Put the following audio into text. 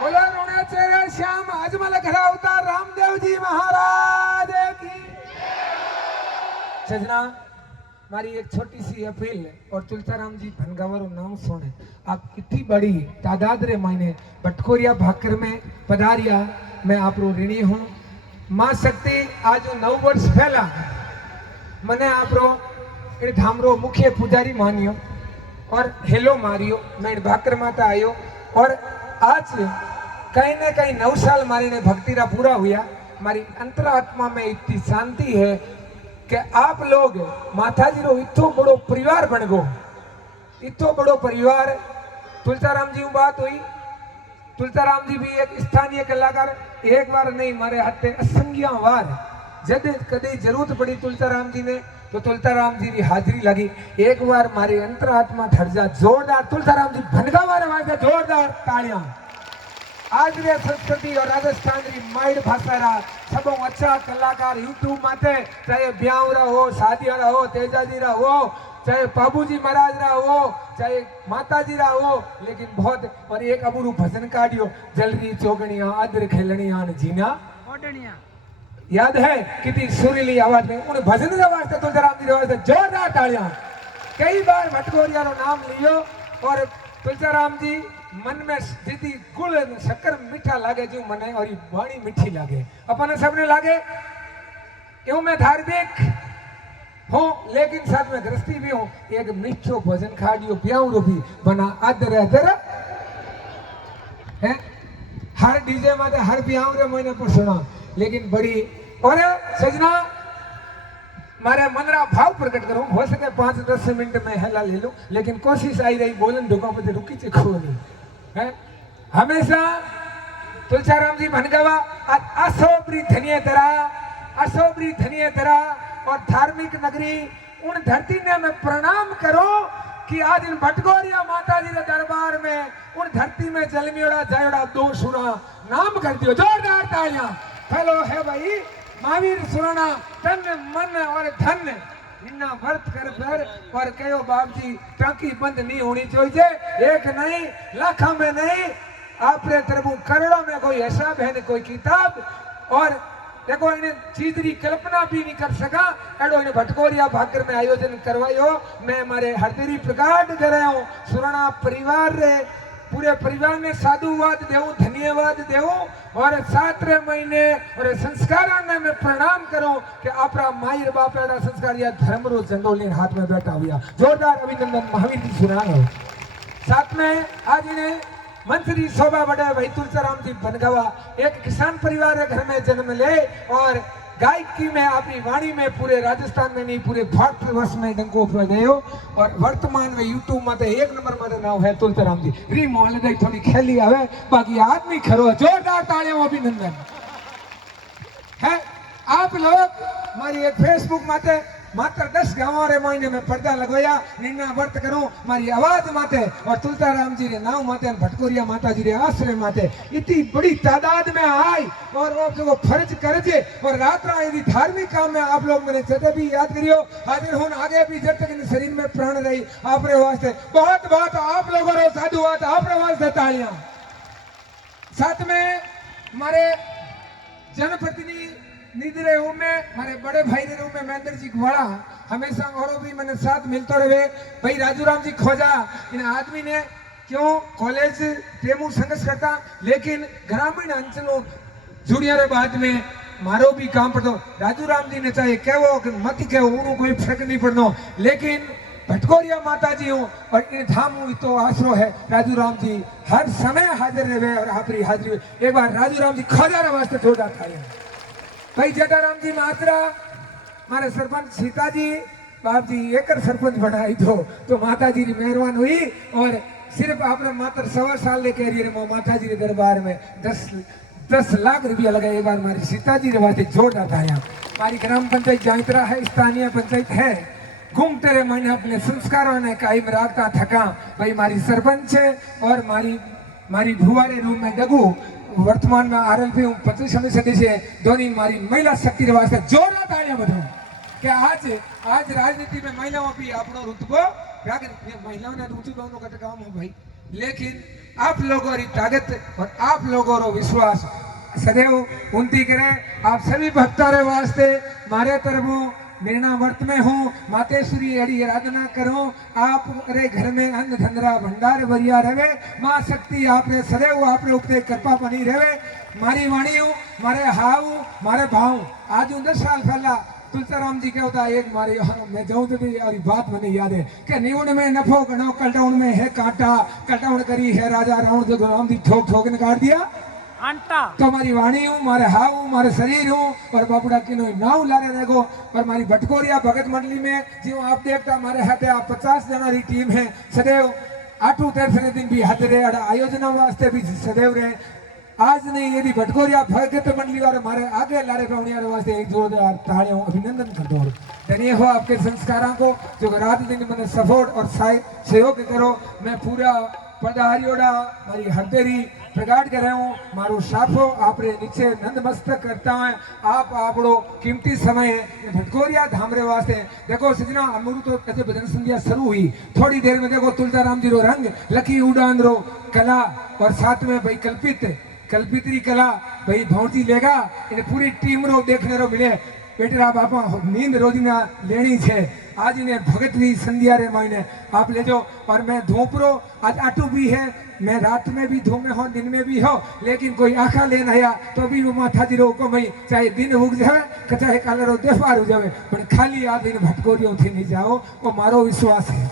बोलो रोणे श्याम अजमल घरा अवतार रामदेव जी महाराज की। सजना मारी एक छोटी सी अपील और तुलसाराम जी भनगावर नाम सुने। आप इतनी बड़ी तादाद रे मायने बटकोरिया भाकर में पधारिया, मैं आप रो ऋणी हूँ। मां शक्ति आज 9 वर्ष पहला मने आप रो धामरो मुख्य पुजारी मानियो और हेलो मारियो, मैं भाकर माता आयो और आज कहीं न कहीं 9 साल मारी ने भक्ति रा पूरा हुआ। मारी अंतरात्मा में इतनी शांति है कि आप लोग माताजी रो इतो बड़ो परिवार बन गो, इतो बड़ो परिवार। तुलसाराम जी बात हुई, तुलसाराम जी भी एक स्थानीय कलाकार, एक बार नहीं मारे हाथे असंख्य बार जब कभी जरूरत पड़ी तुलसाराम जी ने तो तुलसाराम जी की हाजिरी लगी। एक बार मारी अंतरात्मा ठरजा जोरदार तुलसाराम जी भनगावारे वास्ते जोरदार तालियां। आज रे संस्कृति और राजस्थान की माइड भाषा रा सब अच्छा कलाकार यूट्यूब माते, चाहे ब्याह रा हो, शादी रा हो, तेजाजी रा हो, चाहे बाबूजी महाराज रा हो, चाहे माताजी रा हो, लेकिन बहुत और एक अबुरु भजन काढ़ियो जलरी चौगणिया आदर खेलनिया जीना ओडनिया याद है कितनी सुरीली आवाज में उन भजन के वास्ते तुलसाराम जी वास्ते जोरदार तालियां। कई बार भटकोरिया रो नाम लियो और तुलसाराम जी मन में दीदी गुड़ शक्कर मीठा लागे जो मने और वाणी मीठी लागे अपन सबने लागे। यूं मैं धार्मिक हूँ लेकिन साथ में गृहस्थी भी हूँ। एक मीठो भजन खाड़ियो प्याऊ भी बना आदर आदर है हर डीजे में हर ब्याह रे मैंने पर सुना, लेकिन बड़ी और सजना मारे मनरा भाव प्रकट करूं। हो सके 5-10 मिनट में हेला ले लूं, लेकिन कोशिश आई रही बोलन ढुका पे रुकी चिखो नहीं है। हमेशा तुलसाराम जी भनगावा असोबरी धनिये तरह और धार्मिक नगरी उन धरती ने मैं प्रणाम करो कि आज इन भटकोरिया माता जी के दरबार में उन धरती में जलमियोड़ा जायोड़ा 2 सुना नाम कर दियो। जोरदार तालियां। हेलो है भाई महावीर सुराना तन मन और धन इन्ना वर्त कर फिर और कहो बाप जी टांकी बंद नहीं होनी चाहिए। एक नहीं लाखों में नहीं आपरे तरबू करोड़ों में कोई हिसाब है न कोई किताब। और देखो इन्हें चीज की कल्पना भी नहीं कर सका एडो इन्हें भटकोरिया भाकर में आयोजन करवायो। मैं हमारे हरदेरी प्रकाट कर रहा हूँ सुराना परिवार रे पूरे परिवार ने साधुवाद देऊं, धन्यवाद देऊं और 7 महीने और संस्कार में मैं प्रणाम करूं कि आपरा मायर बाप एड़ा संस्कार या धर्म रो झंडो लेन हाथ में बैठा हुआ। जोरदार अभिनंदन महावीर जी सुनाओ। साथ में आज इन्हें मंत्री शोभा बड़े भाई तुलसाराम जी भनगावा एक किसान परिवार के घर में जन्म ले और गायकी में अपनी वाणी में पूरे राजस्थान में नहीं पूरे भारतवर्ष में डंको गयो और वर्तमान में यूट्यूब में 1 नंबर में नाम है तुलसाराम जी। री मोहल्ले थोड़ी खेली आवे बाकी आदमी खरो। जोरदार तालियां अभिनंदन है। आप लोग मारी एक फेसबुक माते मात्र 10 गाँव रे महीने में पर्दा लगवाया निन्ना वर्त करो मारी आवाज माते और तुलसाराम जी रे नाव माते भटकोरिया माता जी रे आश्रय माते इतनी बड़ी तादाद में आई और आप लोगों फर्ज करजे और रात रात धार्मिक काम में आप लोग मैंने जब भी याद करियो हाजिर हूं आगे भी जब तक इन शरीर में प्राण रही आप वास्ते बहुत बहुत आप लोगों रो साधुवाद आप वास्ते तालियां। साथ में हमारे जनप्रतिनिधि निधि रूम में हमारे बड़े भाई के रूम में महेंद्र जी घोड़ा हमेशा और भी मैंने साथ मिलते रहे। भाई राजूराम जी खोजा इन आदमी ने क्यों कॉलेज टेमू संघर्ष करता लेकिन ग्रामीण अंचलों जुड़िया रे बाद में मारो भी काम पड़तो। राजूराम जी ने चाहे कहो कि मत कहो उनको कोई फर्क नहीं पड़नो, लेकिन भटकोरिया माता जी हूँ और इन धाम तो आसरो है। राजूराम जी हर समय हाजिर रहे और आपकी हाजिरी एक बार राजूराम जी खोजा रे वास्ते जोरदार था। भाई जटाराम जी मात्रा मारे सरपंच सीता जी बाप जी एक सरपंच बनाई तो माता जी की मेहरबान हुई और सिर्फ आपने मात्र 1.25 साल ले कह रही है माता जी के दरबार में 10 लाख रुपया लगाए। एक बार हमारी सीता जी के वास्ते जोरदार था। यहाँ हमारी ग्राम पंचायत जाइतरा है, स्थानीय पंचायत है, घूमते रहे मैंने अपने संस्कारों ने कायम रखता थका। भाई हमारी सरपंच और मारी भुआरे रूम में डगू वर्तमान में आरएलपी 25वीं सदी से दोनों मारी महिला शक्ति के वास्ते जोरदार तालियां बजाओ कि आज राजनीति में महिलाओं भी अपना रुतबो महिलाओं ने रुतबो का काम हो भाई, लेकिन आप लोगों की ताकत और आप लोगों रो विश्वास सदैव उन्नति करे। आप सभी भक्तारे वास्ते मारे तरफों निर्णय वर्त में हूँ मातेश्वरी अड़ी आराधना करूँ। आप रे घर में अन्न धंधरा भंडार भरिया रहे। माँ शक्ति आपने सदैव आपने उपते कृपा बनी रहे। मारी वाणी हूँ मारे हाव मारे भाव आज 10 साल पहला तुलसीराम जी कहता एक मारी मैं जाऊँ तो बात मैंने याद है कि निवण में नफो गणो कलटाउन में है कांटा कलटाउन करी है राजा रावण जो राम जी ठोक ठोक ने काट दिया आंटा। तो मारी वाणी हूँ मारे हाव हूँ मारे शरीर हूँ और बापुड़ा की नाव लारे रहेगो। और मारी भटकोरिया भगत मंडली में जो आप देखता हमारे हाथे आप 50 जना की टीम है सदैव 8 दिन भी हाथ रहे आयोजना वास्ते भी सदैव रहे। आज नहीं यदि भटकोरिया भगत मंडली वाले हमारे आगे लारे पौनिया वास्ते एक जोरदार तालियों अभिनंदन कर दो। धन्य हो आपके संस्कारों को जो रात दिन मैंने सपोर्ट और सहयोग करो। मैं पूरा पदारियोड़ा मारी हरदेरी प्रगाट कर रहा हूँ मारू साफो आपरे नीचे नंदमस्तक करता है। आप आपड़ो कीमती समय भटकोरिया धामरे वास्ते देखो सजना अमृत तो कजे भजन संध्या शुरू हुई थोड़ी देर में देखो तुलसीराम जी रो रंग लकी उड़ान रो कला और साथ में भाई कल्पितरी कला भाई भौजी लेगा इन पूरी टीम रो देखने रो मिले। बेटा बापा नींद रोजना लेनी है आज इन्हें भगत भी संध्या रे मायने आप ले जाओ। और मैं धूपरो आज आटू भी है मैं रात में भी धूमे हो दिन में भी हो लेकिन कोई आखा लेना आया तो भी वो माथा जी रो को मई चाहे दिन उग जावे चाहे कलर देफार हो जावे पर खाली आज इन भटकोरियों थी नहीं जाओ वो मारो विश्वास है।